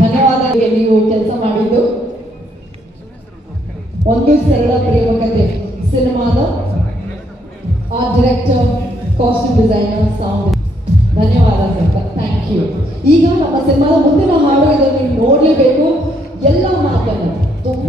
ಧನ್ಯವಾದ. ನೀವು ಕೆಲಸ ಮಾಡಿದ್ದು ಒಂದು ಸರಳ ಪ್ರೇಮ ಕಥೆ ಸಿನಿಮಾದ art director, costume designer, sound. ಧನ್ಯವಾದ ಸರ್, ಥ್ಯಾಂಕ್ ಯು. ಈಗ ನಮ್ಮ ಸಿನಿಮಾದ ಮುಂದಿನ ಹಾಡು ಇದನ್ನು ನೀವು ನೋಡಲೇಬೇಕು. ಎಲ್ಲ ಮಾತನ್ನು ತುಂಬ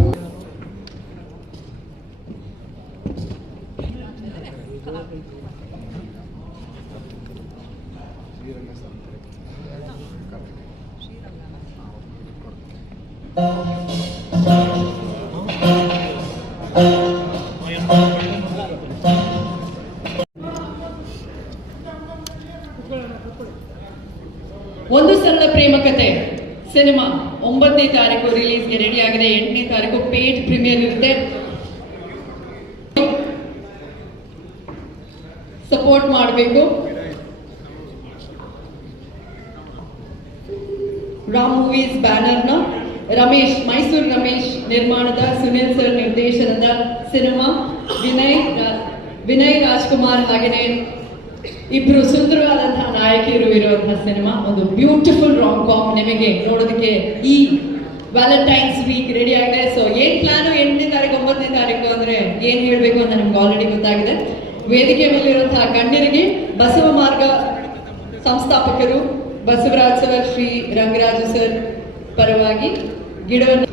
ಒಂದು ಸರಳ ಪ್ರೇಮ ಕಥೆ ಸಿನಿಮಾ 9ನೇ ತಾರೀಕು ರಿಲೀಸ್ಗೆ ರೆಡಿ ಆಗಿದೆ. 8ನೇ ತಾರೀಕು ಪೇಡ್ ಪ್ರೀಮಿಯರ್ ಇರುತ್ತೆ. ಸಪೋರ್ಟ್ ಮಾಡಬೇಕು. ರಾಮ್ ಮೂವೀಸ್ ಬ್ಯಾನರ್ನ ರಮೇಶ್, ಮೈಸೂರು ರಮೇಶ್ ನಿರ್ಮಾಣದ, ಸುನಿಲ್ ಸರ್ ನಿರ್ದೇಶನದ ಸಿನಿಮಾ. ವಿನಯ್ ರಾಜ್ಕುಮಾರ್ ಹಾಗೆಯೇ ಇಬ್ರು ಸುಂದರವಾದಂತಹ ನಾಯಕಿಯರು ಇರುವಂತಹ ಸಿನಿಮಾ. ಒಂದು ಬ್ಯೂಟಿಫುಲ್ ರಾಮ್ ಕಾಮ್ ನಿಮಗೆ ನೋಡೋದಕ್ಕೆ ಈ ವ್ಯಾಲೆಂಟೈನ್ಸ್ ವೀಕ್ ರೆಡಿ ಆಗಿದೆ. ಸೊ ಏನ್ ಪ್ಲಾನು 8ನೇ ತಾರೀಕು 9ನೇ ತಾರೀಕು ಅಂದ್ರೆ ಏನ್ ಹೇಳ್ಬೇಕು ಅಂತ ನಿಮ್ಗೆ ಆಲ್ರೆಡಿ ಗೊತ್ತಾಗಿದೆ. ವೇದಿಕೆ ಮೇಲಿರುವಂತಹ ಗಣ್ಯರಿಗೆ ಬಸವ ಮಾರ್ಗ ಸಂಸ್ಥಾಪಕರು ಬಸವರಾಜ್ ಸರ್, ಶ್ರೀ ರಂಗರಾಜು ಸರ್ ಪರವಾಗಿ ಗಿಡವನ್ನು